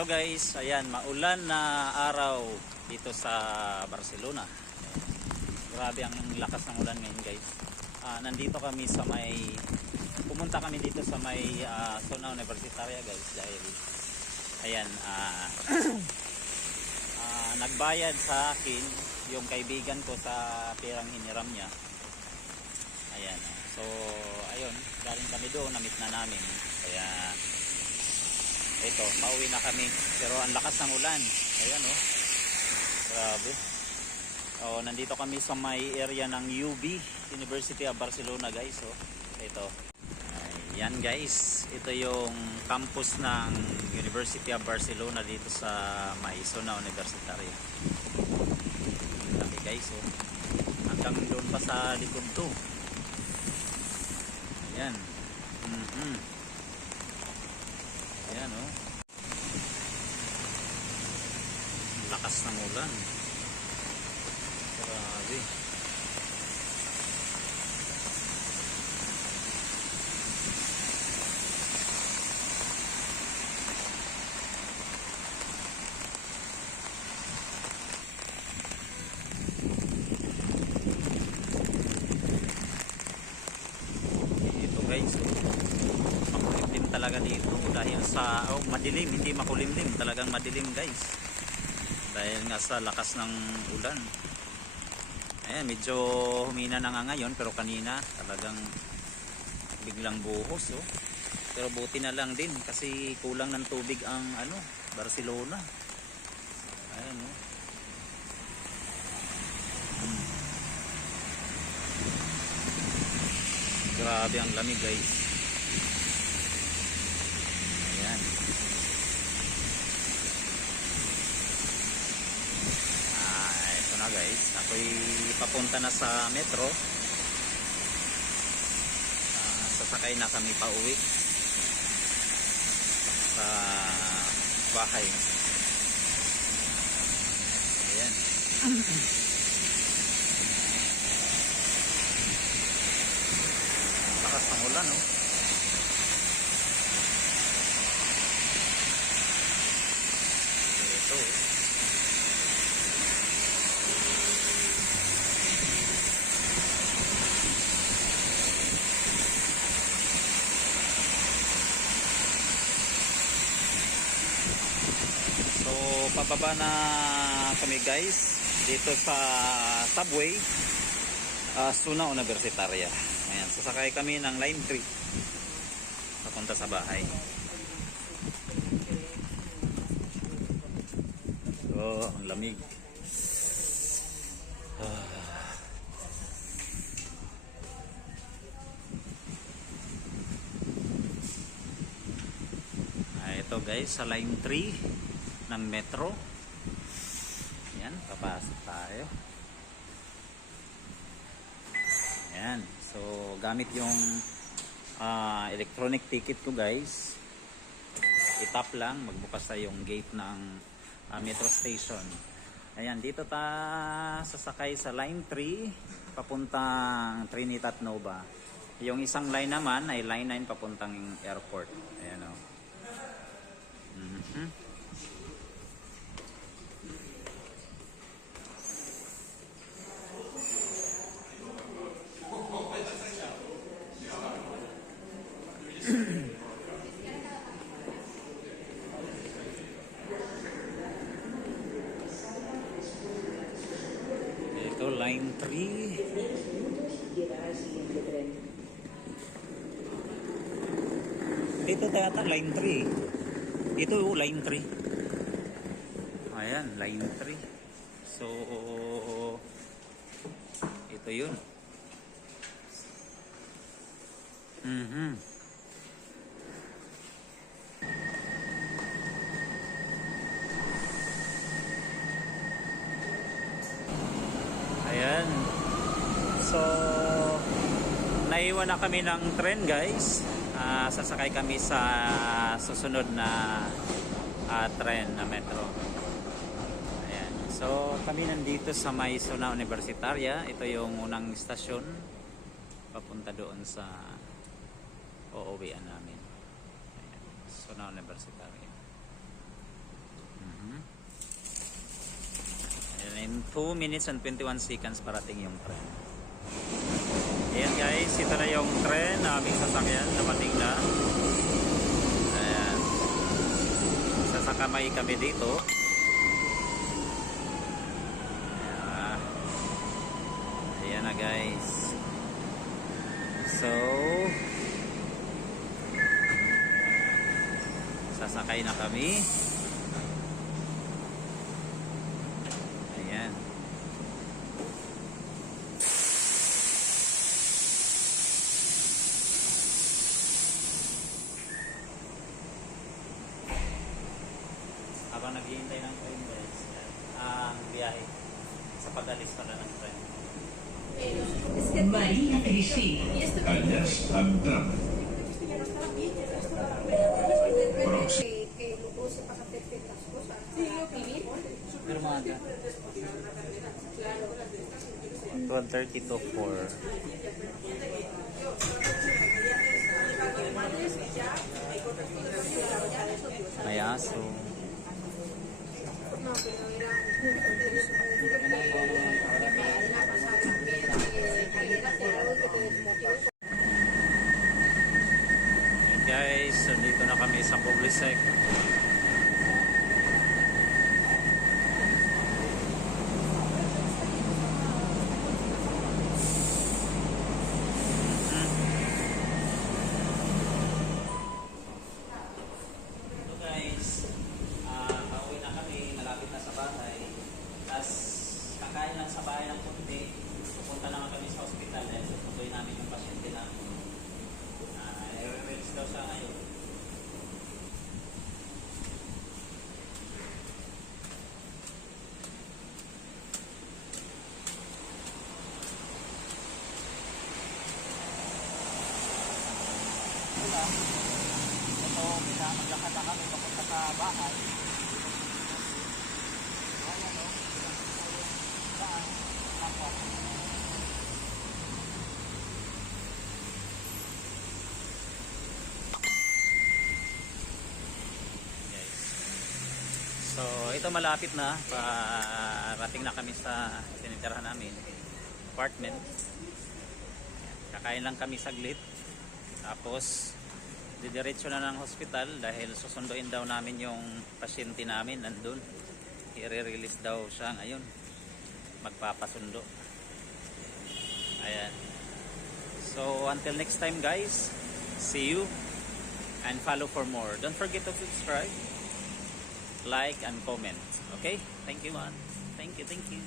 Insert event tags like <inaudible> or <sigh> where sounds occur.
Hello guys, ayan, maulan na araw dito sa Barcelona. Grabe ang lakas ng ulan ngayon guys. Ah, nandito kami sa may, pumunta kami dito sa may ah, zona universitarya guys dahil, ayan, ah, <clears throat> ah, nagbayad sa akin yung kaibigan ko sa perang hiniram niya. Ayan, so ayun, galing kami doon, namit na namin. Kaya, ito, pauwi na kami. Pero ang lakas ng ulan. Ayan oh. Grabe. Oh, nandito kami sa may area ng UB, University of Barcelona, guys. Oh. Ito. Ayan, guys. Ito yung campus ng University of Barcelona dito sa may zona universitarya. Laki, guys. Oh. Hanggang doon pa sa likod to. Ayan. Ayan oh. Lakas ng ulan. Grabe. Oh talaga dito dahil sa oh, madilim, hindi makulimlim, talagang madilim guys. Dahil nga sa lakas ng ulan. Ayan, medyo humina na nga ngayon pero kanina talagang biglang buhos oh. Pero buti na lang din kasi kulang ng tubig ang ano, Barcelona. Ayan oh. Hmm. Grabe ang lamig guys. Ayan. Ah, ito na guys. Ako'y papunta na sa metro. Ah, sasakay na kami pa uwi sa bahay. Ayan. Lakas ng ulan, oh. Ito. So, pababa na kami guys dito sa subway uh, Suna Universitaria. Ayan, sasakay kami ng line 3 papunta sa bahay. Oh, ang lamig. Ah. Ah, ito guys, sa line 3 ng metro. Yan, papasok tayo. Yan. So, gamit yung ah, electronic ticket ko guys. Itap lang, magbukas tayo yung gate ng ah, metro station. Ayan, dito ta sasakay sa line 3 papuntang Trinidad Nova. Yung isang line naman ay line 9 papuntang airport. Ayan o. Mhm. Ito, line 3. Llegará al siguiente tren. Dito yata line 3. Dito oh, line 3. Ayan, line 3. So, ito yun. Mhm. Ayan. So, naiwan na kami ng tren guys. Ah, sasakay kami sa susunod na ah, tren na metro. Ayan. So, kami nandito sa may Zona Universitaria. Ito yung unang istasyon papunta doon sa uuwian namin. Ayan. Zona Universitaria. 2 minutes and 21 seconds parating yung tren. Ayan guys, ito na yung tren na aming sasakyan. Dumating na. Ayan. Sasakamay kami dito. Ayan. Ayan na guys. So, sasakay na kami. Ayan. Habang naghihintay ng train guys, ang biyahe sa pag-alis pala ng pasa perfectas cosas. Sí, vivir. Firmada. 12.30 to 4. May aso. No, pero era kunti. Pupunta naman kami sa ospital dahil tutuloy namin yung pasyente namin. Ah, i-release daw siya ngayon. Ito, kaya maglakad na kami papunta sa bahay. Ayan o. Saan? Ako. guys. So, ito malapit na. Parating na kami sa tinitirahan namin. Apartment. Kakain lang kami saglit. Tapos, didiretso na ng hospital dahil susunduin daw namin yung pasyente namin nandun. I-release daw siya ngayon. Magpapasundo. Ayan. So, until next time guys, see you and follow for more. Don't forget to subscribe, like, and comment. Okay? Thank you, man. Thank you, thank you.